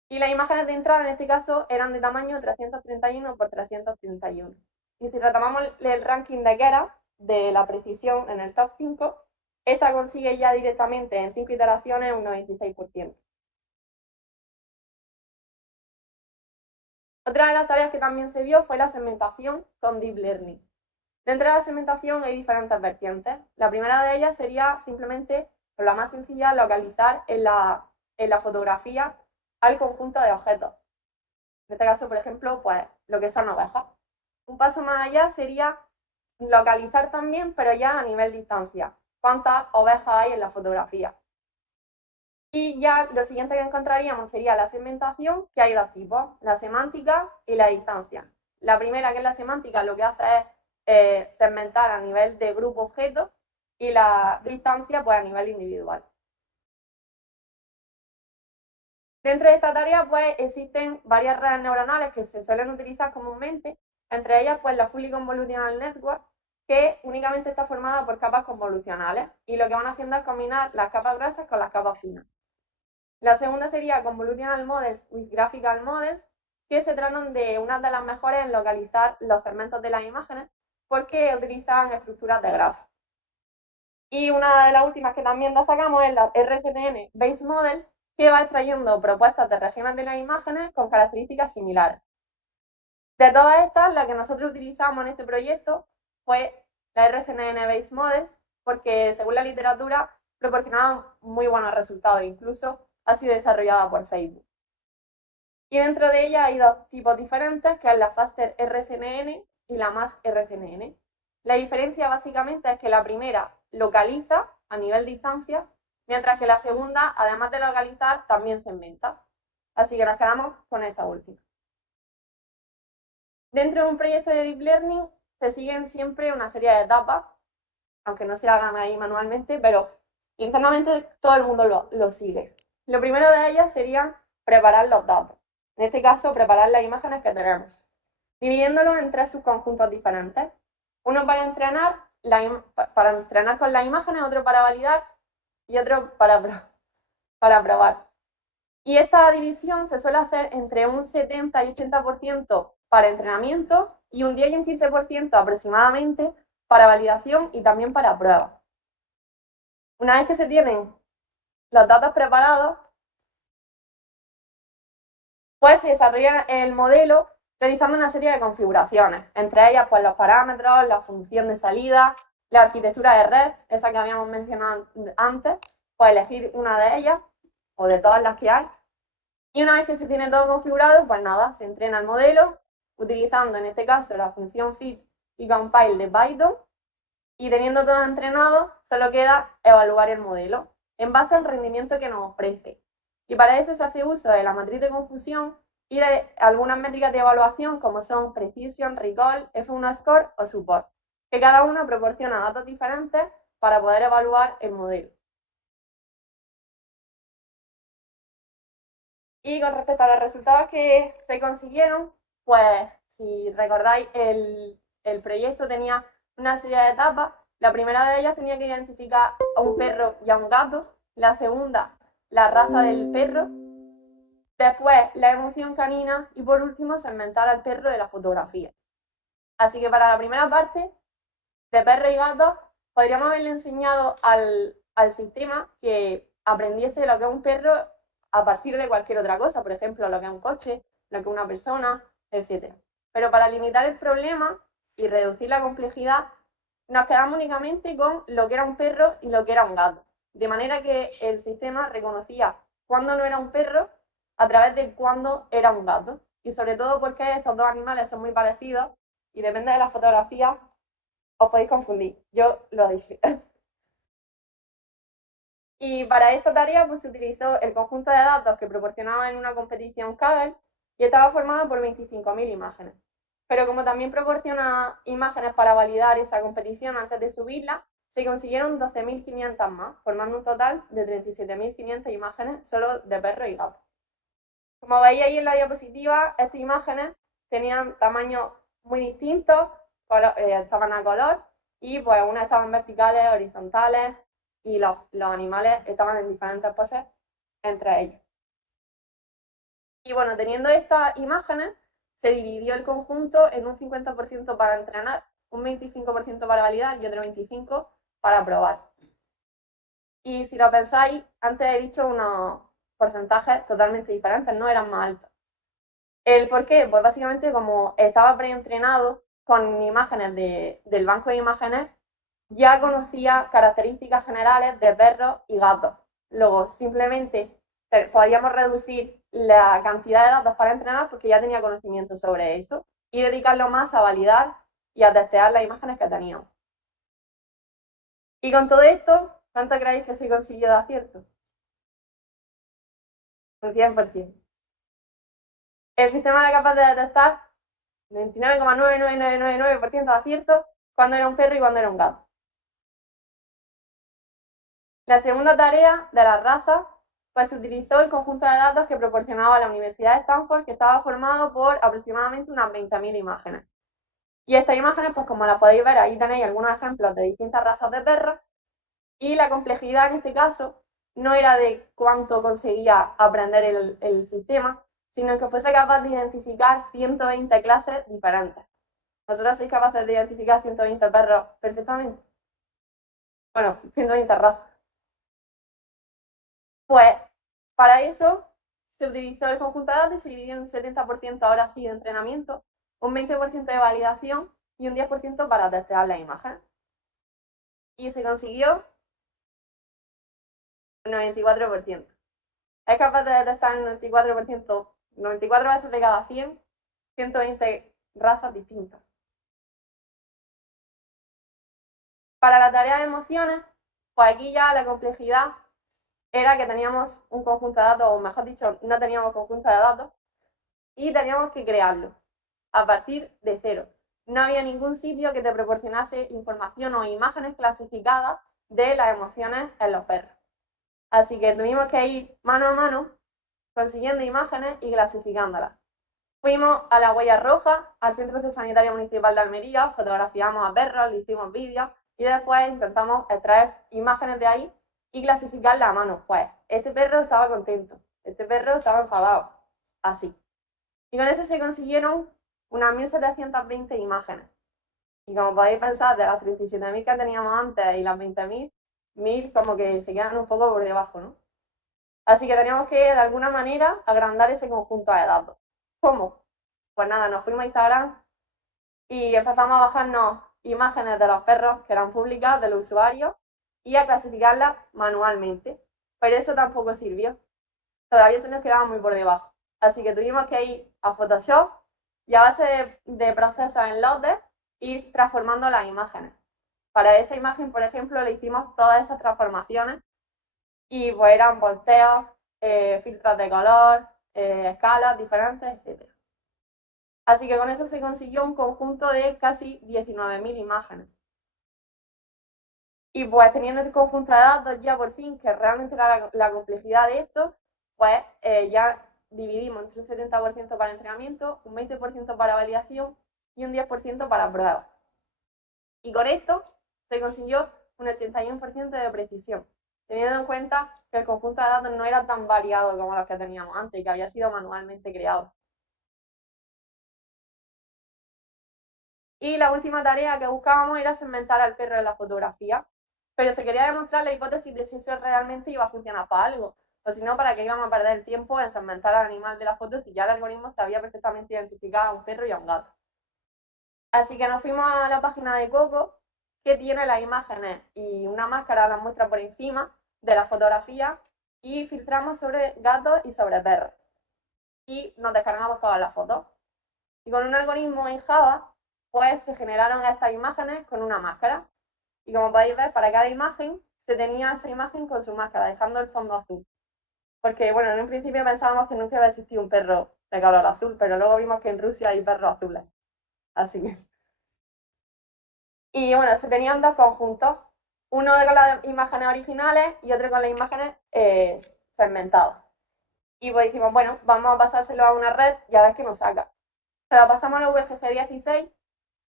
Y las imágenes de entrada en este caso eran de tamaño 331 por 331. Y si retomamos el ranking de Keras de la precisión en el top 5, esta consigue ya directamente en 5 iteraciones un 96%. Otra de las tareas que también se vio fue la segmentación con Deep Learning. Dentro de la segmentación hay diferentes vertientes. La primera de ellas sería simplemente, por la más sencilla, localizar en la fotografía al conjunto de objetos. En este caso, por ejemplo, pues lo que son ovejas. Un paso más allá sería localizar también, pero ya a nivel distancia, cuántas ovejas hay en la fotografía. Y ya lo siguiente que encontraríamos sería la segmentación, que hay dos tipos, la semántica y la distancia. La primera, que es la semántica, lo que hace es segmentar a nivel de grupo objeto, y la distancia pues a nivel individual. Dentro de esta tarea pues existen varias redes neuronales que se suelen utilizar comúnmente, entre ellas pues la Fully Convolutional Network, que únicamente está formada por capas convolucionales, y lo que van haciendo es combinar las capas gruesas con las capas finas. La segunda sería Convolutional Models with Graphical Models, que se tratan de una de las mejores en localizar los segmentos de las imágenes porque utilizan estructuras de grafos. Y una de las últimas que también destacamos es la RCTN Base Model, que va extrayendo propuestas de regiones de las imágenes con características similares. De todas estas, la que nosotros utilizamos en este proyecto fue la RCTN Base Models, porque según la literatura proporcionaba muy buenos resultados, incluso ha sido desarrollada por Facebook. Y dentro de ella hay dos tipos diferentes, que es la Faster RCNN y la Mask RCNN. La diferencia básicamente es que la primera localiza a nivel distancia, mientras que la segunda, además de localizar, también segmenta. Así que nos quedamos con esta última. Dentro de un proyecto de Deep Learning se siguen siempre una serie de etapas, aunque no se hagan ahí manualmente, pero internamente todo el mundo lo sigue. Lo primero de ellas sería preparar los datos. En este caso, preparar las imágenes que tenemos, dividiéndolo en tres subconjuntos diferentes. Uno para entrenar con las imágenes, otro para validar y otro para probar. Y esta división se suele hacer entre un 70 y 80% para entrenamiento y un 10 y un 15% aproximadamente para validación y también para pruebas. Una vez que se tienen los datos preparados, pues se desarrolla el modelo realizando una serie de configuraciones, entre ellas pues los parámetros, la función de salida, la arquitectura de red, esa que habíamos mencionado antes, pues elegir una de ellas o de todas las que hay. Y una vez que se tiene todo configurado, pues nada, se entrena el modelo utilizando en este caso la función fit y compile de Python, y teniendo todo entrenado, solo queda evaluar el modelo en base al rendimiento que nos ofrece. Y para eso se hace uso de la matriz de confusión y de algunas métricas de evaluación como son Precision, Recall, F1 Score o Support, que cada una proporciona datos diferentes para poder evaluar el modelo. Y con respecto a los resultados que se consiguieron, pues si recordáis, el proyecto tenía una serie de etapas. La primera de ellas tenía que identificar a un perro y a un gato. La segunda, la raza del perro. Después, la emoción canina. Y por último, segmentar al perro de la fotografía. Así que para la primera parte, de perro y gato, podríamos haberle enseñado al sistema que aprendiese lo que es un perro a partir de cualquier otra cosa, por ejemplo, lo que es un coche, lo que es una persona, etc. Pero para limitar el problema y reducir la complejidad, nos quedamos únicamente con lo que era un perro y lo que era un gato. De manera que el sistema reconocía cuándo no era un perro a través de cuándo era un gato. Y sobre todo porque estos dos animales son muy parecidos y depende de la fotografía, os podéis confundir. Yo lo dije. Y para esta tarea pues, se utilizó el conjunto de datos que proporcionaba en una competición Kaggle y estaba formado por 25.000 imágenes. Pero como también proporciona imágenes para validar esa competición antes de subirla, se consiguieron 12.500 más, formando un total de 37.500 imágenes solo de perros y gatos. Como veis ahí en la diapositiva, estas imágenes tenían tamaños muy distintos, estaban a color y pues unas estaban verticales, horizontales y los animales estaban en diferentes poses entre ellos. Y bueno, teniendo estas imágenes, se dividió el conjunto en un 50% para entrenar, un 25% para validar y otro 25% para probar. Y si lo pensáis, antes he dicho unos porcentajes totalmente diferentes, no eran más altos. ¿El por qué? Pues básicamente como estaba preentrenado con imágenes del banco de imágenes, ya conocía características generales de perros y gatos. Luego, simplemente podíamos reducir la cantidad de datos para entrenar porque ya tenía conocimiento sobre eso y dedicarlo más a validar y a testear las imágenes que teníamos. Y con todo esto, ¿cuánto creéis que se consiguió de acierto? Un 100%. El sistema era capaz de detectar 99,99999% de acierto cuando era un perro y cuando era un gato. La segunda tarea de la raza, pues se utilizó el conjunto de datos que proporcionaba la Universidad de Stanford, que estaba formado por aproximadamente unas 20.000 imágenes. Y estas imágenes, pues como las podéis ver, ahí tenéis algunos ejemplos de distintas razas de perros, y la complejidad en este caso no era de cuánto conseguía aprender el sistema, sino que fuese capaz de identificar 120 clases diferentes. ¿Vosotros sois capaces de identificar 120 perros perfectamente? Bueno, 120 razas. Pues para eso se utilizó el conjunto de datos y se dividió en un 70% ahora sí de entrenamiento, un 20% de validación y un 10% para testear la imagen. Y se consiguió el 94%. Es capaz de detectar el 94%, 94 veces de cada 100, 120 razas distintas. Para la tarea de emociones, pues aquí ya la complejidad era que teníamos un conjunto de datos, o mejor dicho, no teníamos conjunto de datos, y teníamos que crearlo a partir de cero. No había ningún sitio que te proporcionase información o imágenes clasificadas de las emociones en los perros. Así que tuvimos que ir mano a mano consiguiendo imágenes y clasificándolas. Fuimos a la Huella Roja, al Centro Sanitario Municipal de Almería, fotografiamos a perros, le hicimos vídeos y después intentamos extraer imágenes de ahí y clasificarlas a mano. Pues este perro estaba contento, este perro estaba enfadado, así. Y con eso se consiguieron unas 1.720 imágenes. Y como podéis pensar, de las 37.000 que teníamos antes y las 20.000, 1.000 como que se quedan un poco por debajo, ¿no? Así que teníamos que, de alguna manera, agrandar ese conjunto de datos. ¿Cómo? Pues nada, nos fuimos a Instagram y empezamos a bajarnos imágenes de los perros que eran públicas de los usuarios y a clasificarlas manualmente. Pero eso tampoco sirvió. Todavía se nos quedaba muy por debajo. Así que tuvimos que ir a Photoshop y a base de procesos en Loader ir transformando las imágenes. Para esa imagen, por ejemplo, le hicimos todas esas transformaciones y pues eran volteos, filtros de color, escalas diferentes, etc. Así que con eso se consiguió un conjunto de casi 19.000 imágenes. Y pues teniendo este conjunto de datos ya por fin, que realmente era la complejidad de esto, pues ya dividimos entre un 70% para entrenamiento, un 20% para validación y un 10% para pruebas. Y con esto se consiguió un 81% de precisión, teniendo en cuenta que el conjunto de datos no era tan variado como los que teníamos antes y que había sido manualmente creado. Y la última tarea que buscábamos era segmentar al perro en la fotografía, pero se quería demostrar la hipótesis de si eso realmente iba a funcionar para algo, o si no, para qué íbamos a perder el tiempo en segmentar al animal de la foto si ya el algoritmo sabía perfectamente identificar a un perro y a un gato. Así que nos fuimos a la página de Coco, que tiene las imágenes y una máscara las muestra por encima de la fotografía y filtramos sobre gatos y sobre perros. Y nos descargamos todas las fotos. Y con un algoritmo en Java, pues se generaron estas imágenes con una máscara. Y como podéis ver, para cada imagen se tenía esa imagen con su máscara, dejando el fondo azul. Porque, bueno, en un principio pensábamos que nunca iba a existir un perro de color azul, pero luego vimos que en Rusia hay perros azules. Así que... Y bueno, se tenían dos conjuntos, uno con las imágenes originales y otro con las imágenes segmentadas. Y pues dijimos, bueno, vamos a pasárselo a una red y a ver qué nos saca. Se lo pasamos a la VGG 16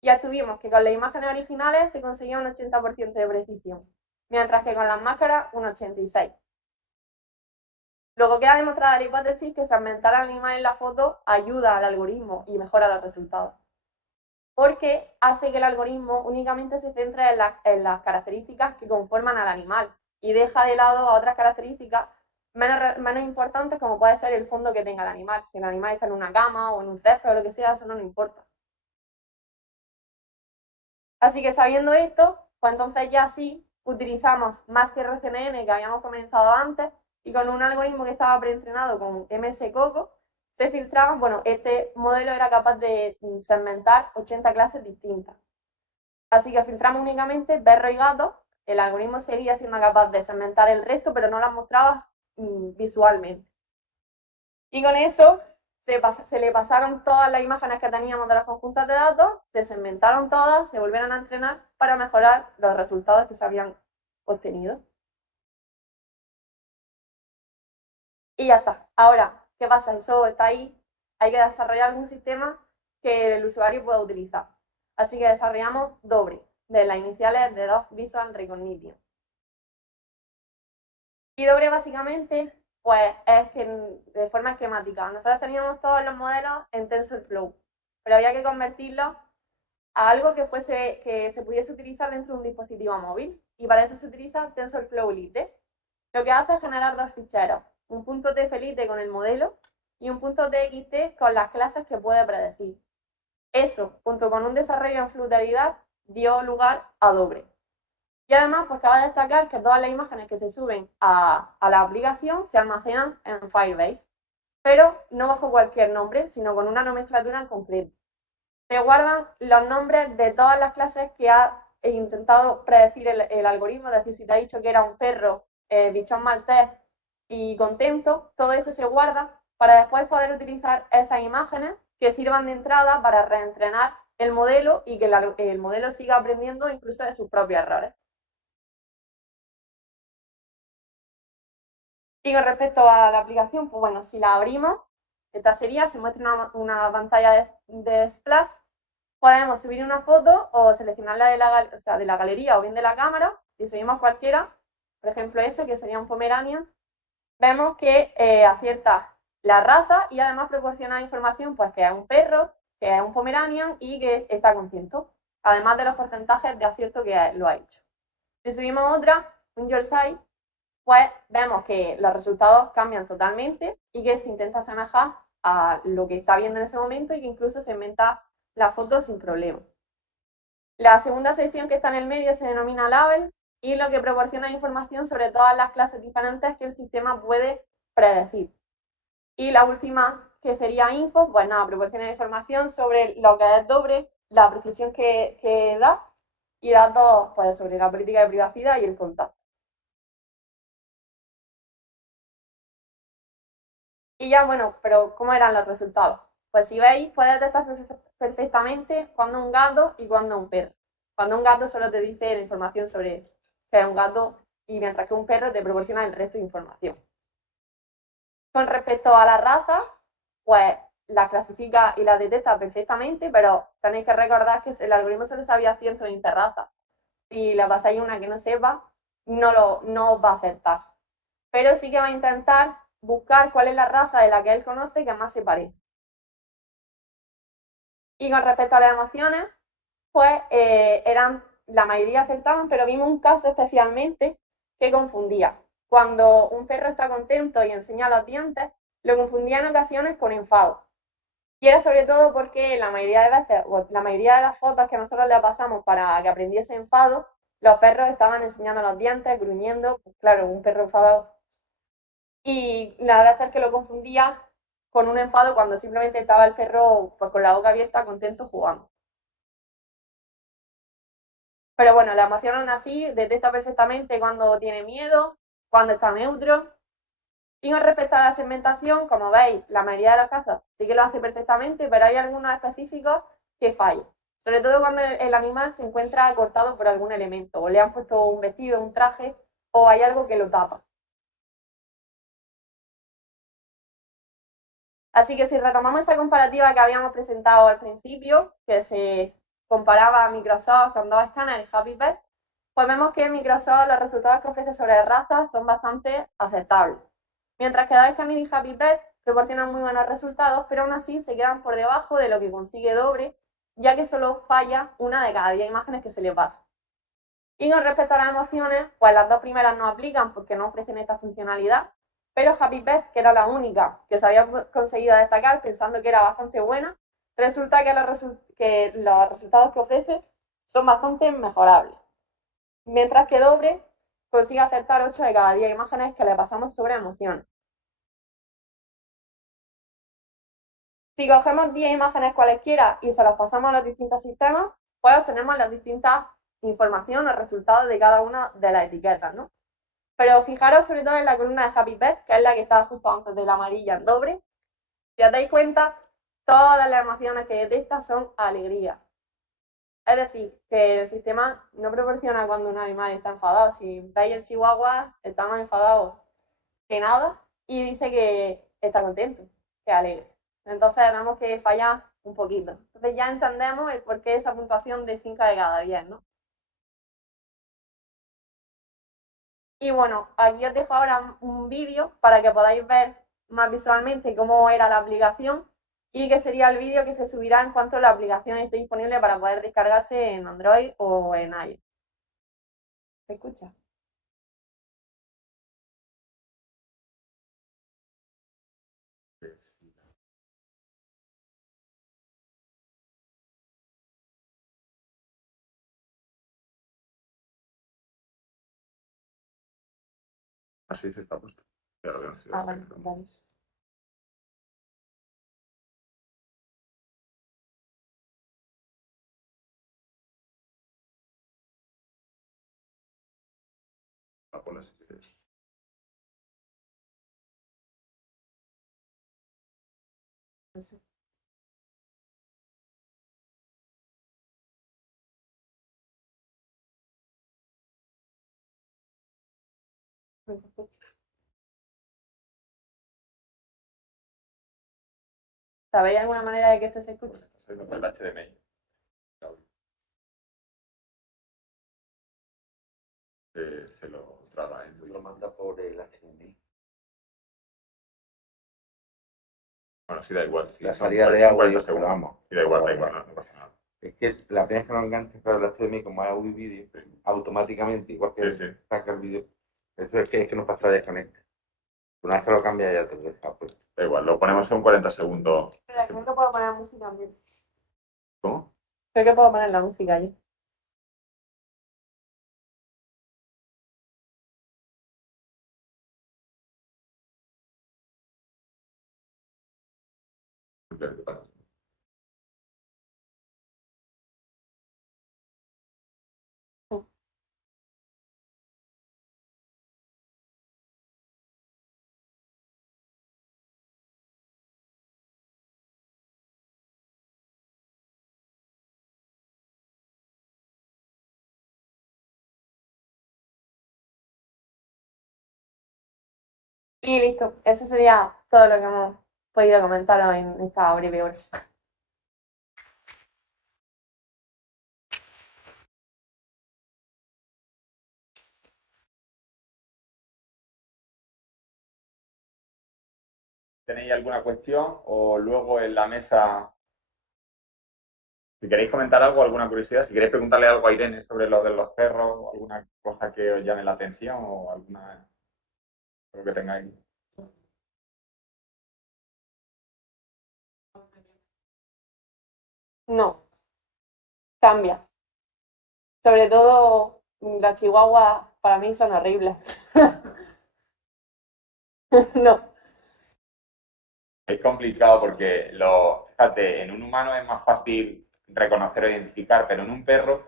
y ya tuvimos que con las imágenes originales se conseguía un 80% de precisión, mientras que con las máscaras un 86%. Luego queda demostrada la hipótesis que segmentar al animal en la foto ayuda al algoritmo y mejora los resultados, porque hace que el algoritmo únicamente se centre en las características que conforman al animal y deja de lado a otras características menos importantes, como puede ser el fondo que tenga el animal. Si el animal está en una cama o en un césped o lo que sea, eso no nos importa. Así que sabiendo esto, pues entonces ya sí utilizamos más que RCNN que habíamos comenzado antes y con un algoritmo que estaba preentrenado con MS-Coco, se filtraban, bueno, este modelo era capaz de segmentar 80 clases distintas. Así que filtramos únicamente perro y gato, el algoritmo seguía siendo capaz de segmentar el resto, pero no las mostraba visualmente. Y con eso se le pasaron todas las imágenes que teníamos de las conjuntas de datos, se segmentaron todas, se volvieron a entrenar para mejorar los resultados que se habían obtenido. Y ya está. Ahora, ¿qué pasa? Eso está ahí. Hay que desarrollar algún sistema que el usuario pueda utilizar. Así que desarrollamos Dobre, de las iniciales de Dog Visual Recognition. Y Dobre básicamente, pues es que de forma esquemática. Nosotros teníamos todos los modelos en TensorFlow, pero había que convertirlos a algo que se pudiese utilizar dentro de un dispositivo móvil. Y para eso se utiliza TensorFlow Lite. Lo que hace es generar dos ficheros, un punto .tflite con el modelo y un punto .txt con las clases que puede predecir. Eso, junto con un desarrollo en Flutteridad, dio lugar a Dobre. Y además, pues cabe destacar que todas las imágenes que se suben a la aplicación se almacenan en Firebase, pero no bajo cualquier nombre, sino con una nomenclatura en concreto. Se guardan los nombres de todas las clases que ha intentado predecir el algoritmo, es decir, si te ha dicho que era un perro bichón maltés y contento, todo eso se guarda para después poder utilizar esas imágenes que sirvan de entrada para reentrenar el modelo y que el modelo siga aprendiendo incluso de sus propios errores. Y con respecto a la aplicación, pues bueno, si la abrimos, esta sería, se muestra una pantalla de splash, podemos subir una foto o seleccionarla de la galería o bien de la cámara, si subimos cualquiera, por ejemplo ese que sería un Pomeranian, vemos que acierta la raza y además proporciona información pues que es un perro, que es un Pomeranian y que está contento, además de los porcentajes de acierto que lo ha hecho. Si subimos otra, un Yorkshire, pues vemos que los resultados cambian totalmente y que se intenta asemejar a lo que está viendo en ese momento y que incluso se inventa la foto sin problema. La segunda sección que está en el medio se denomina Labels y lo que proporciona información sobre todas las clases diferentes que el sistema puede predecir. Y la última, que sería Info, pues nada, proporciona información sobre lo que es doble, la precisión que da y datos pues, sobre la política de privacidad y el contacto. Y ya, bueno, pero ¿cómo eran los resultados? Pues si veis, puedes detectar perfectamente cuándo un gato y cuándo un perro. Cuando un gato solo te dice la información sobre que es un gato y mientras que un perro te proporciona el resto de información. Con respecto a la raza, pues la clasifica y la detecta perfectamente, pero tenéis que recordar que el algoritmo solo sabía 120 razas. Si le pasáis una que no sepa, no os va a acertar. Pero sí que va a intentar buscar cuál es la raza de la que él conoce que más se parece. Y con respecto a las emociones, pues la mayoría acertaban, pero vimos un caso especialmente que confundía. Cuando un perro está contento y enseña los dientes, lo confundía en ocasiones con enfado. Y era sobre todo porque la mayoría de veces, o la mayoría de las fotos que nosotros le pasamos para que aprendiese enfado, los perros estaban enseñando los dientes, gruñendo, pues claro, un perro enfadado. Y la verdad es que lo confundía con un enfado cuando simplemente estaba el perro pues, con la boca abierta, contento, jugando. Pero bueno, la emoción aún así detecta perfectamente cuando tiene miedo, cuando está neutro. Y con respecto a la segmentación, como veis, la mayoría de los casos sí que lo hace perfectamente, pero hay algunos específicos que fallan. Sobre todo cuando el animal se encuentra cortado por algún elemento, o le han puesto un vestido, un traje, o hay algo que lo tapa. Así que si retomamos esa comparativa que habíamos presentado al principio, que se comparaba a Microsoft con dos escáneres Happy Pet, pues vemos que Microsoft los resultados que ofrece sobre razas son bastante aceptables. Mientras que Scanner y Happy Pet proporcionan muy buenos resultados, pero aún así se quedan por debajo de lo que consigue Dobre, ya que solo falla una de cada 10 imágenes que se le pasa. Y con respecto a las emociones, pues las dos primeras no aplican porque no ofrecen esta funcionalidad, pero Happy Pet, que era la única que se había conseguido destacar pensando que era bastante buena, resulta que los resultados que ofrece son bastante mejorables. Mientras que Dobre consigue acertar 8 de cada 10 imágenes que le pasamos sobre emociones. Si cogemos 10 imágenes cualesquiera y se las pasamos a los distintos sistemas, pues obtenemos las distintas informaciones o resultados de cada una de las etiquetas, ¿no? Pero fijaros sobre todo en la columna de Happy Pet, que es la que está justo antes de la amarilla en doble. Si os dais cuenta, todas las emociones que detecta son alegría. Es decir, que el sistema no proporciona cuando un animal está enfadado. Si veis el chihuahua, está más enfadado que nada y dice que está contento, que alegre. Entonces vemos que falla un poquito. Entonces ya entendemos el porqué de esa puntuación de 5 de cada 10, ¿no? Y bueno, aquí os dejo ahora un vídeo para que podáis ver más visualmente cómo era la aplicación y que sería el vídeo que se subirá en cuanto la aplicación esté disponible para poder descargarse en Android o en iOS. ¿Se escucha? Así se está puesto. Ah, vale. Hola, si quieres. ¿Sabéis alguna manera de que esto se escuche? Soy no el HDMI. Se lo traba, Lo manda por el HDMI. Bueno, sí, da igual. Sí, La son salida de 40 agua y eso, segundos. vamos. Sí, da igual, da igual, no pasa nada. Es que la primera vez que lo enganchas con el HDMI, como es audio y vídeo, automáticamente, igual que Sí. saca el vídeo, eso es que no pasa de desconecta. Una vez que lo cambia ya te lo deja puesto. Da igual, lo ponemos en 40 segundos. Espera, creo que puedo poner música también. ¿Cómo? Creo que puedo poner la música allí. Y listo, eso sería todo lo que hemos podido comentar hoy en esta breve hora. ¿Tenéis alguna cuestión o luego en la mesa, si queréis comentar algo, alguna curiosidad, si queréis preguntarle algo a Irene sobre lo de los perros, o alguna cosa que os llame la atención o alguna lo que tengáis? No, cambia. Sobre todo las chihuahuas para mí son horribles. No, Es complicado porque fíjate, en un humano es más fácil reconocer o identificar, pero en un perro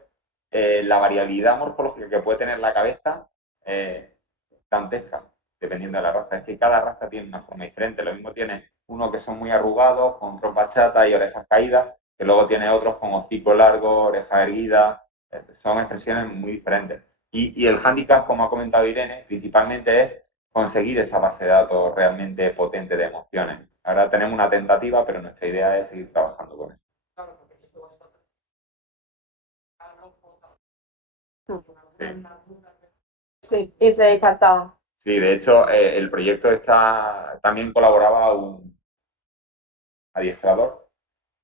la variabilidad morfológica que puede tener la cabeza es dantesca, dependiendo de la raza. Es que cada raza tiene una forma diferente. Lo mismo tiene uno que son muy arrugados, con trompa chata y orejas caídas, que luego tiene otros con hocico largo, orejas erguidas. Son expresiones muy diferentes. Y el hándicap, como ha comentado Irene, principalmente es conseguir esa base de datos realmente potente de emociones. Ahora tenemos una tentativa, pero nuestra idea es seguir trabajando con eso. sí, y se descartaba. Sí, de hecho, el proyecto también colaboraba un adiestrador,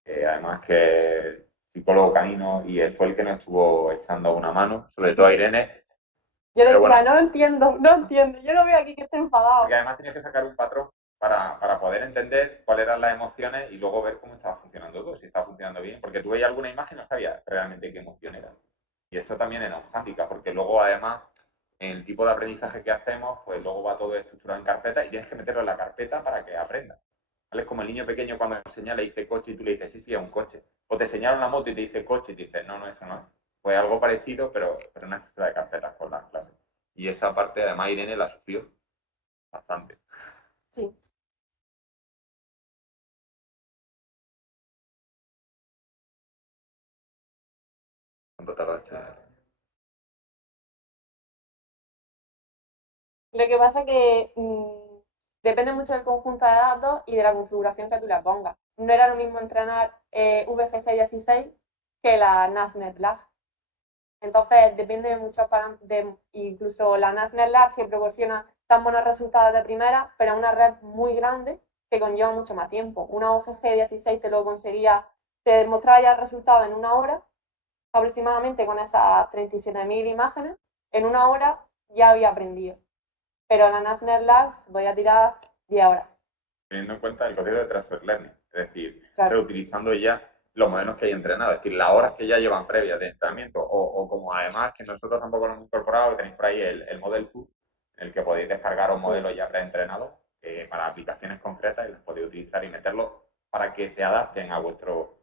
además que es psicólogo canino, y él fue el que nos estuvo echando una mano, sobre todo a Irene. Yo le Pero decía, bueno, no entiendo, no entiendo. Yo no veo aquí que esté enfadado. porque además tenía que sacar un patrón para poder entender cuáles eran las emociones y luego ver cómo estaba funcionando todo, si estaba funcionando bien, porque tú veías alguna imagen y no sabías realmente qué emoción era. Y eso también era un hándicap, porque luego además en el tipo de aprendizaje que hacemos, pues luego va todo estructurado en carpeta y tienes que meterlo en la carpeta para que aprenda. ¿Vale? Es como el niño pequeño cuando enseña le dice coche y tú le dices, sí, sí, es un coche. O te enseñaron la moto y te dice coche y te dices, no, no, eso no es. Pues algo parecido, pero una estructura de carpetas con las clases. Y esa parte, además, Irene la sufrió bastante. Sí. ¿Cuánto tardaste? Lo que pasa es que depende mucho del conjunto de datos y de la configuración que tú le pongas. No era lo mismo entrenar VGC 16 que la NASNet Lab. Entonces depende de muchos parámetros, incluso la NASNet Lab que proporciona tan buenos resultados de primera, pero es una red muy grande que conlleva mucho más tiempo. Una OGG 16 te lo conseguía, te demostraba ya el resultado en una hora, aproximadamente con esas 37.000 imágenes, en una hora ya había aprendido. Pero la NASNet Labs voy a tirar 10 horas. Teniendo en cuenta el código de transfer learning, es decir, Claro. reutilizando ya los modelos que hay entrenados, es decir, las horas que ya llevan previas de entrenamiento, o como además que nosotros tampoco lo hemos incorporado, que tenéis por ahí el Model 2, en el que podéis descargar un modelo ya preentrenado para aplicaciones concretas y los podéis utilizar y meterlos para que se adapten a vuestro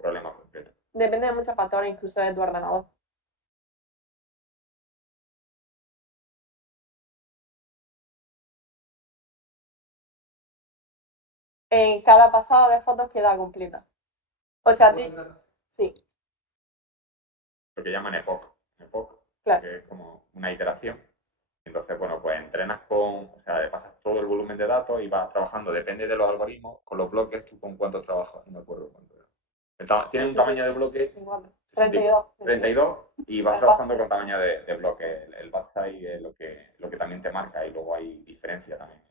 problema concreto. Depende de muchos factores, incluso de tu ordenador. en cada pasada de fotos queda completa. O sea, sí, Lo que llaman epoch, claro. que es como una iteración. Entonces, bueno, pues entrenas o sea, le pasas todo el volumen de datos y vas trabajando, depende de los algoritmos, con los bloques, tú con cuántos trabajas, no me acuerdo cuánto era. Tiene un tamaño de bloque 32. 32 y vas El trabajando batch con tamaño de bloque. El batch size es lo que también te marca y luego hay diferencia también.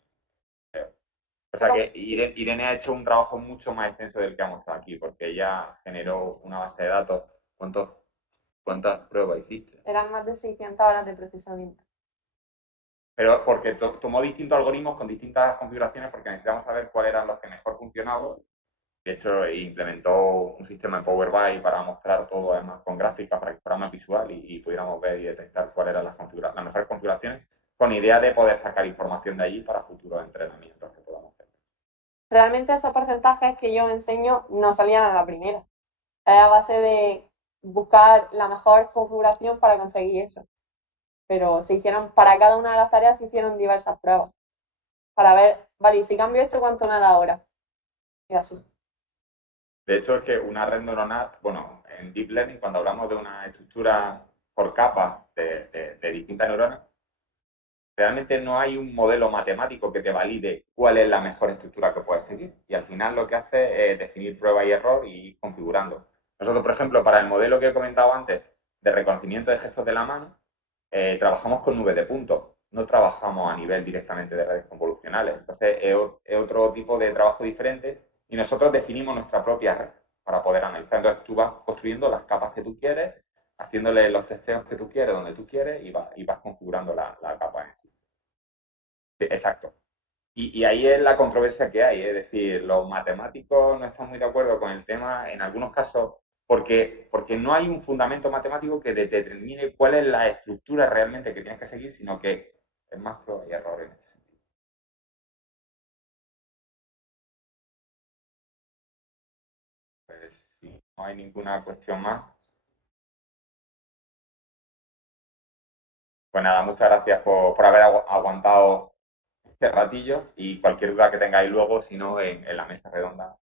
O sea que Irene ha hecho un trabajo mucho más extenso del que ha mostrado aquí, porque ella generó una base de datos. ¿Cuántas pruebas hiciste? Eran más de 600 horas de procesamiento. Pero porque tomó distintos algoritmos con distintas configuraciones porque necesitamos saber cuáles eran los que mejor funcionaban. De hecho, implementó un sistema en Power BI para mostrar todo además con gráficas para que fuera más visual y pudiéramos ver y detectar cuáles eran las mejores configuraciones con idea de poder sacar información de allí para futuros entrenamientos que podamos hacer. Realmente esos porcentajes que yo enseño no salían a la primera. Es a base de buscar la mejor configuración para conseguir eso. Pero se hicieron, para cada una de las tareas se hicieron diversas pruebas. Para ver, vale, y si cambio esto, ¿cuánto me da ahora? Y así. De hecho, es que una red neuronal, bueno, en Deep Learning, cuando hablamos de una estructura por capas de distintas neuronas, realmente no hay un modelo matemático que te valide cuál es la mejor estructura que puedes seguir. Y al final lo que hace es definir prueba y error y ir configurando. Nosotros, por ejemplo, para el modelo que he comentado antes de reconocimiento de gestos de la mano, trabajamos con nubes de puntos. No trabajamos a nivel directamente de redes convolucionales. Entonces, es otro tipo de trabajo diferente y nosotros definimos nuestra propia red para poder analizar. Entonces, tú vas construyendo las capas que tú quieres, haciéndole los testeos que tú quieres, donde tú quieres y vas configurando la capa en sí. Sí, exacto. Y ahí es la controversia que hay, es decir, los matemáticos no están muy de acuerdo con el tema en algunos casos porque no hay un fundamento matemático que determine cuál es la estructura realmente que tienes que seguir, sino que es más prueba y error en este sentido. Pues si no hay ninguna cuestión más, pues nada, muchas gracias por haber aguantado este ratillo y cualquier duda que tengáis luego, si no, en la mesa redonda